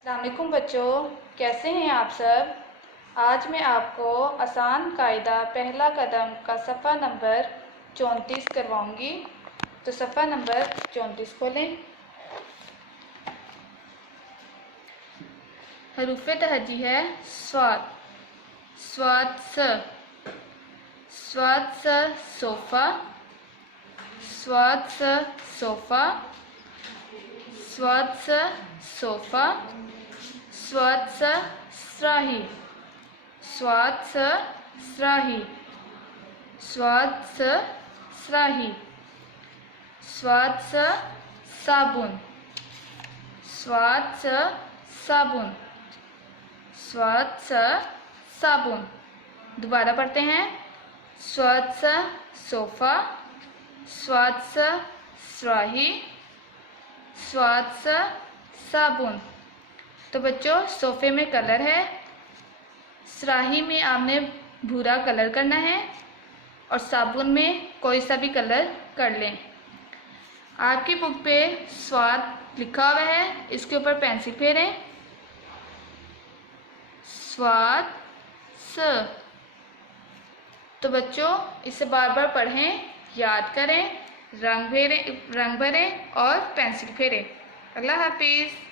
अस्सलामुअलैकुम बच्चों, कैसे हैं आप सब। आज मैं आपको आसान कायदा पहला कदम का सफ़ा नंबर 34 करवाऊंगी। तो सफ़ा नंबर 34 खोलें। हरूफ तहजी है स्वाद, स्वाद स, स्वाद स सोफ़ा, स्वाद स सोफ़ा, स्वाद स सोफ़ा, स्वाद स स्राही, स्वाद स स्राही, स्वाद स स्राही, स्वाद स साबुन, स्वाद स साबुन, स्वाद स साबुन। दोबारा पढ़ते हैं। स्वाद स सोफ़ा, स्वाद स स्राही, स्वाद स साबुन। तो बच्चों, सोफ़े में कलर है, स्राही में आपने भूरा कलर करना है और साबुन में कोई सा भी कलर कर लें। आपकी बुक पे स्वाद लिखा हुआ है, इसके ऊपर पेंसिल फेरें। स्वाद स। तो बच्चों, इसे बार बार पढ़ें, याद करें, रंग भरें और पेंसिल फेरें। अल्लाह हाफिज़।